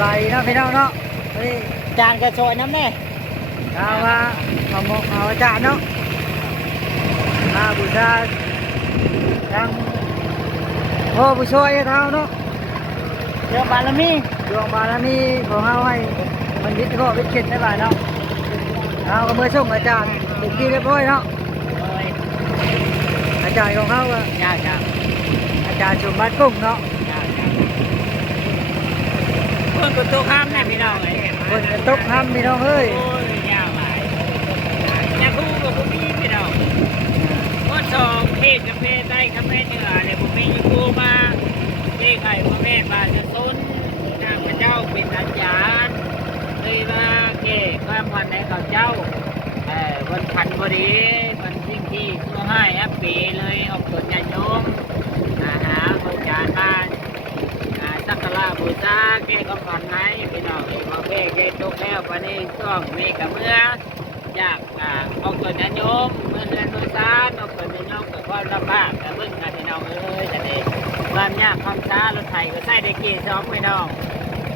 บายเนาะพี่น้องเนาะนี่ จานกระโชยน้ำแน่ เอาว่าเอาหมกเอาอาจารย์เนาะมาบูชาทางพ่อผู้ช่วยเท้าเนาะ เรือบารมี ดวงบารมีของเฮาให้มันวิทย์ก็วิทย์เข็ดได้บ่ายเนาะเอาก็เมื่อส่งอาจารย์เป็นที่เรียบร้อยเนาะ โอ้ย อาจารย์ของเขาก็ ยากจัง อาจารย์สมบัติกุ้งเนาะ ยากจังคนกดตัวข้ามแน่พี่น้องเลย คนจะตกทำพี่น้องเอ้ย โอ้ยยากหลายจะคู่กับผมมีพี่น้องก็สองเพศกับเพศใต้กับเพศเหนือเนี่ยผมมีอยู่คู่มาที่ไข่พระแม่บาจะต้นนางพระเจ้าเป็นอาจารย์เลยมาเก้ความพันในเขาเจ้าวันพันพอดีวันสิ่งที่ชั่วให้แฮปปี้เลยออกตรวจญาติโยมหาอาจารย์มาสักการะบูชาแก้ก็พันไหนพี่น้องพอแก้ตกแล้ววันนี้ต้องมีกับเมื่ออยากออกตรวจญาติโยมเมื่อเดือนตุลาออกตรวจญาติโยมกับความลำบากแต่เบิ่งกันพี่น้องเอ้ยจะได้ความยากความช้ารถไถก็ใส่ได้เกียร์สองพี่น้อง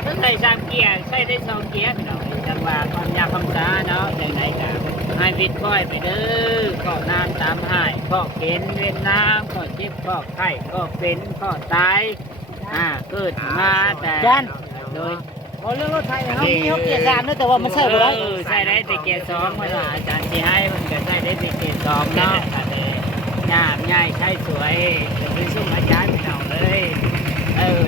ต้องใส่สามเกียร์ใส่ได้สองเกียร์พี่น้องจังหวะความยากความช้าเนาะอย่างไรกันให้วิทย์ค่อยไปเด้อก็น้ำตามหายก็เข็นเว้นน้ำก็เจ็บก็ไข้ก็เป็นก็ตายเกิดมาแต่โดย พอเรื่องรถไฟเนี่ยเขามีเขาเกียร์สามนะแต่ว่ามันใช่ไหม ใส่ได้แต่เกียร์สองเวลาอาจารย์ที่ให้มันก็ใส่ได้แต่เกียร์สองเนาะแต่ยากง่ายใช้สวยเป็นสุ่มอาจารย์พี่น้องเลย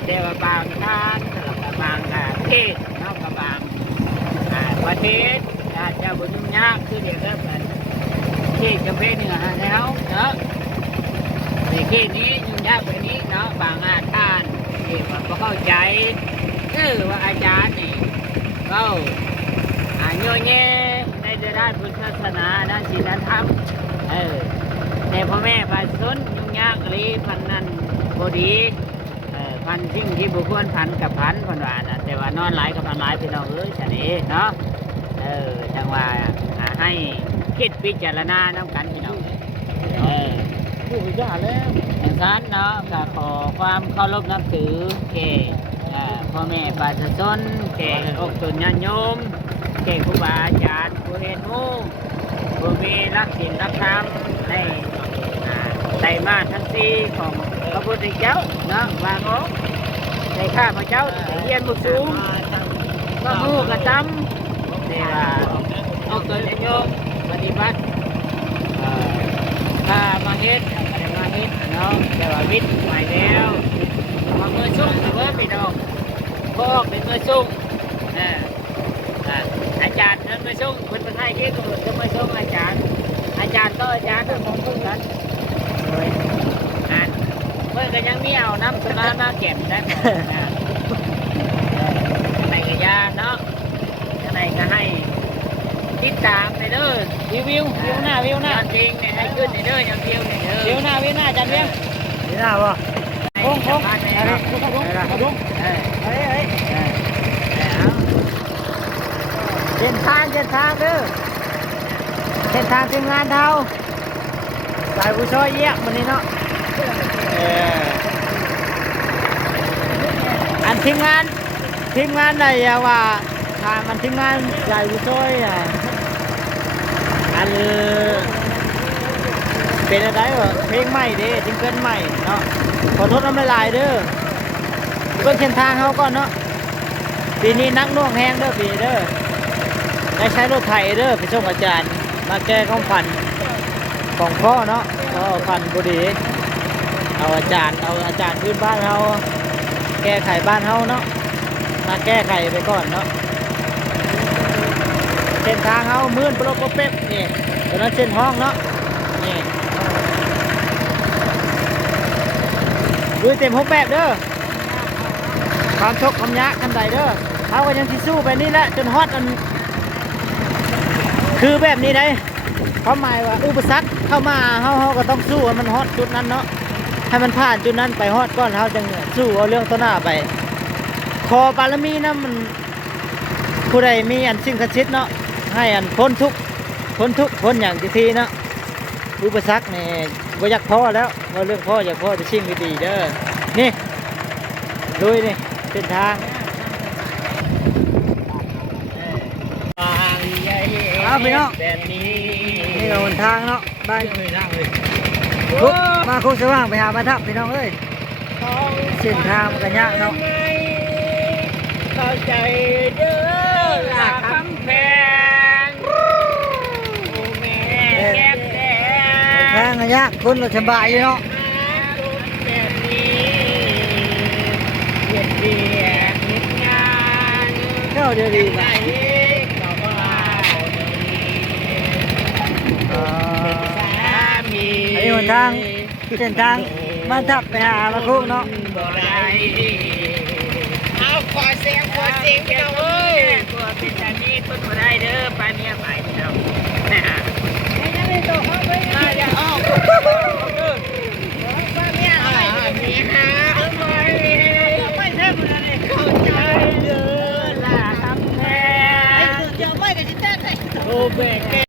เดี๋ยวบางท่านสลับบางประเทศนอกกับบางประเทศอาจจะบุญยุ่งยากคือเดี๋ยวก็เป็นที่จำเป็นเหนือแล้วเนาะในเขตนี้ยุ่งยากแบบนี้เนาะบางท่านที่ว่าเข้าใจว่าอาจารย์นี่ก็โยเย่ในด้านพุทธศาสนาด้านศีลธรรมในพ่อแม่พันสุนยุ่งยากหรือพันนั้นบดีพันสิ่งที่บุคคลพันกับพันคนว่านะแต่ว่านอนหลายกับนอนหลายพี่น้องชนิดเนาะจังว่าให้คิดพิจารณาน้ำกันพี่น้องผู้พิจารณาแล้ว อย่างนั้นเนาะก็ขอความเคารพนับถือแก่พ่อแม่ประชาชนแก่อกตนญาติโยมแก่ครูบาอาจารย์ผู้เห็นหูผู้มีรักศีลรักธรรมในมาทั้งสี่ของพระพุทธเจ้าเนาะวางโอ้ในข้าพระเจ้าเรียนบุกสูงก็มูกระจำเนี่ยอกตนญาติโยมปฏิบัติถ้ามาเฮ็ดมาเฮ็ดเนาะแต่ว่าวิทย์ใหม่แล้วมาเมื่อช่วงเมื่อไปดอกก็เป็นเมื่อช่วงอาจารย์นั้นเมื่อช่วงคนไทยเกี่ยวกับเมื่อช่วงอาจารย์ก็อาจารย์ต้องมองทุกท่านเมื่อก็ยังมีเอาน้ำสุรามาเก็บได้หมดในกระยาเนาะในก็ให้ติดตามไปเด้อวิวหน้าจริงเนี่ยให้ขึ้นเด้ออย่างเดียวเนี่ยเด้อวิวหน้าจันเวียง นี่น่าวะ โค้งอะไรลุงเฮ้ยเส้นทางเด้อเส้นทางทีมงานเท่าสายผู้ช่วยเยี่ยมวันนี้เนาะอันทีมงานไหนว่าทางมันทีมงานสายผู้ช่วยอันเป็นอะไรวะเพลงใหม่เด้ซิงเกิลใหม่เนาะขอโทษน้ำลายเด้อเบิ่งเส้นทางเขาก่อนเนาะปีนี้นักน่วงแห้งเด้อปีเด้อได้ใช้รถไถเด้อไปส่งอาจารย์มาแก้ข้องพันของพ่อเนาะก็พันบุรีเอาอาจารย์พื้นบ้านเขาแก้ไขบ้านเขาเนาะมาแก้ไขไปก่อนเนาะเส้นทางเขามื่นโปรโปเป๊ปนี่ตอนนั้นเส้นห้องเนาะนี่ดูเต็มหกแบบเด้อความชกความยะกันใดเด้อเขาก็ยังที่สู้ไปนี่แหละจนฮอตอันคือแบบนี้ได้ความหมายว่าอุปสรรคเข้ามาเขาก็ต้องสู้ให้มันฮอตจุดนั้นเนาะให้มันผ่านจุดนั้นไปฮอตก้อนเขาจังสู้เอาเรื่องต้นหน้าไปขอบารมีนะมันผู้ใดมีอันสิ่งศักดิ์สิทธิ์เนาะให้อันพ้นทุกพ้นอย่างทีเนาะอุปสรรคนี่บ่อยากพ่อแล้วเราเรื่องพ่ออยากพ่อจะชิมดีเด้อนี่ลุยนี่เส้นทาง พี่น้อง แบบนี้ นี่ก็หนทางเนาะบ้าน ไม่ได้เลย คุกมาคุกสว่างไปหามาทับพี่น้องเอ้ยเส้นทางมันก็ยากเนาะ เข้าใจเด้อลาคำแพงโอ้แม่แก้มแดง ทางก็ยากคนเราสบายอยู่เนาะ แบบนี้เรียกเฮ็ดงาน เจ้าเดียวดี ไหน ป่ะ ก็ว่า อ่า สามี อันนี้หนทางเส้นทางมาทับไปหามาคุกเนาะ บ่ได้เอาขอเสียงพี่น้องเอ้ยกลัวเป็นแบบนี้คนบ่ได้เด้อไปเมียไปพี่น้องให้ได้ไปต่อเข้าไปมาอย่าออกไปเมียอะไรมีหาเอาไว้ไม่ใช่บ่ได้เข้าใจเด้อล่ะทำแท้ไอ้สุดยอดไว้ก็สิแท้โอ้เบก